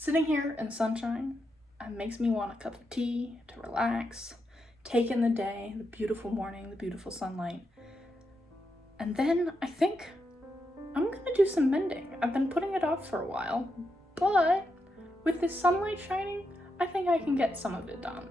Sitting here in sunshine makes me want a cup of tea to relax, take in the day, the beautiful morning, the beautiful sunlight. And then I think I'm gonna do some mending. I've been putting it off for a while, but with this sunlight shining, I think I can get some of it done.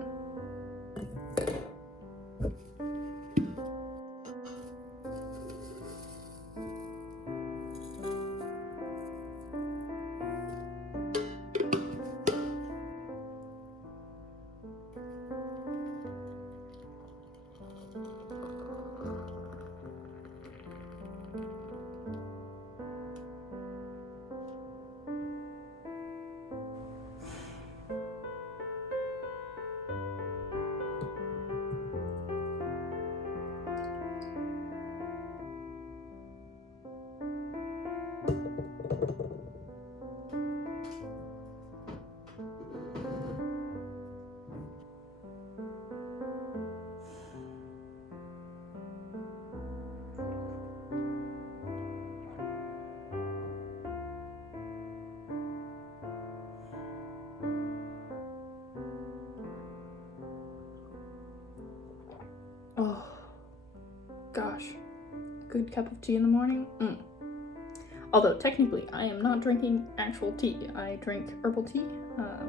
Oh, gosh. Good cup of tea in the morning? Although technically I am not drinking actual tea. I drink herbal tea,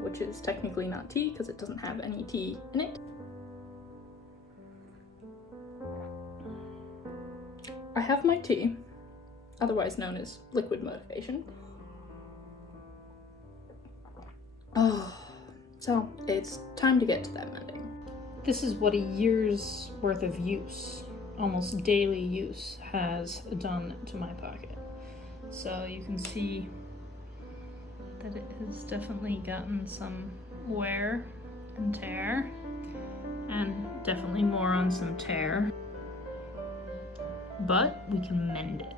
which is technically not tea because it doesn't have any tea in it. I have my tea, otherwise known as liquid motivation. Oh, so it's time to get to that mending. This is what a year's worth of use, almost daily use, has done to my pocket. So you can see that it has definitely gotten some wear and tear, and definitely more on some tear, but we can mend it.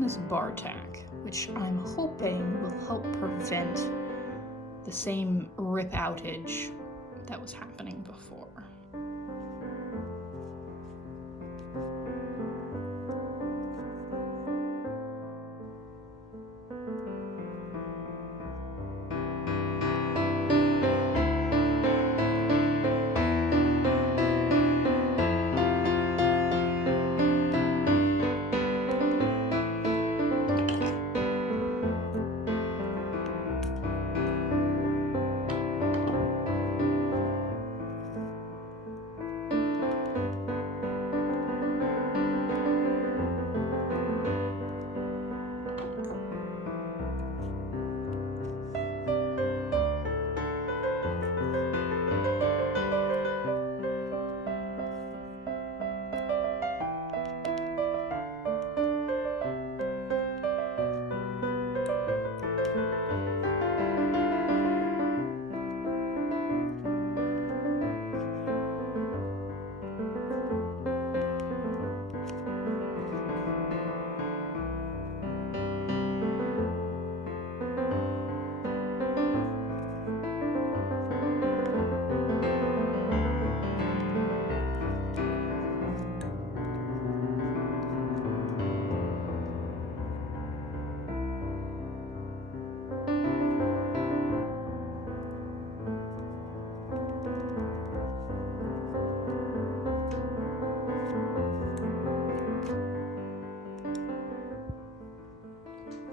This Bartack, which I'm hoping will help prevent the same rip outage that was happening before.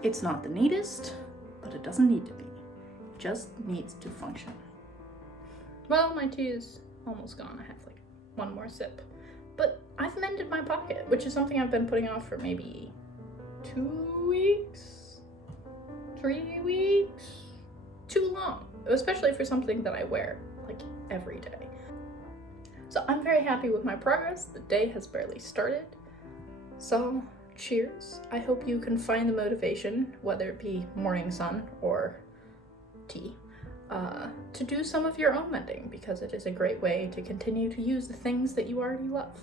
It's not the neatest, but it doesn't need to be. It just needs to function. Well, my tea is almost gone. I have like one more sip. But I've mended my pocket, which is something I've been putting off for maybe 2 weeks, 3 weeks, too long, especially for something that I wear like every day. So I'm very happy with my progress. The day has barely started. So cheers. I hope you can find the motivation, whether it be morning sun or tea, to do some of your own mending, because it is a great way to continue to use the things that you already love.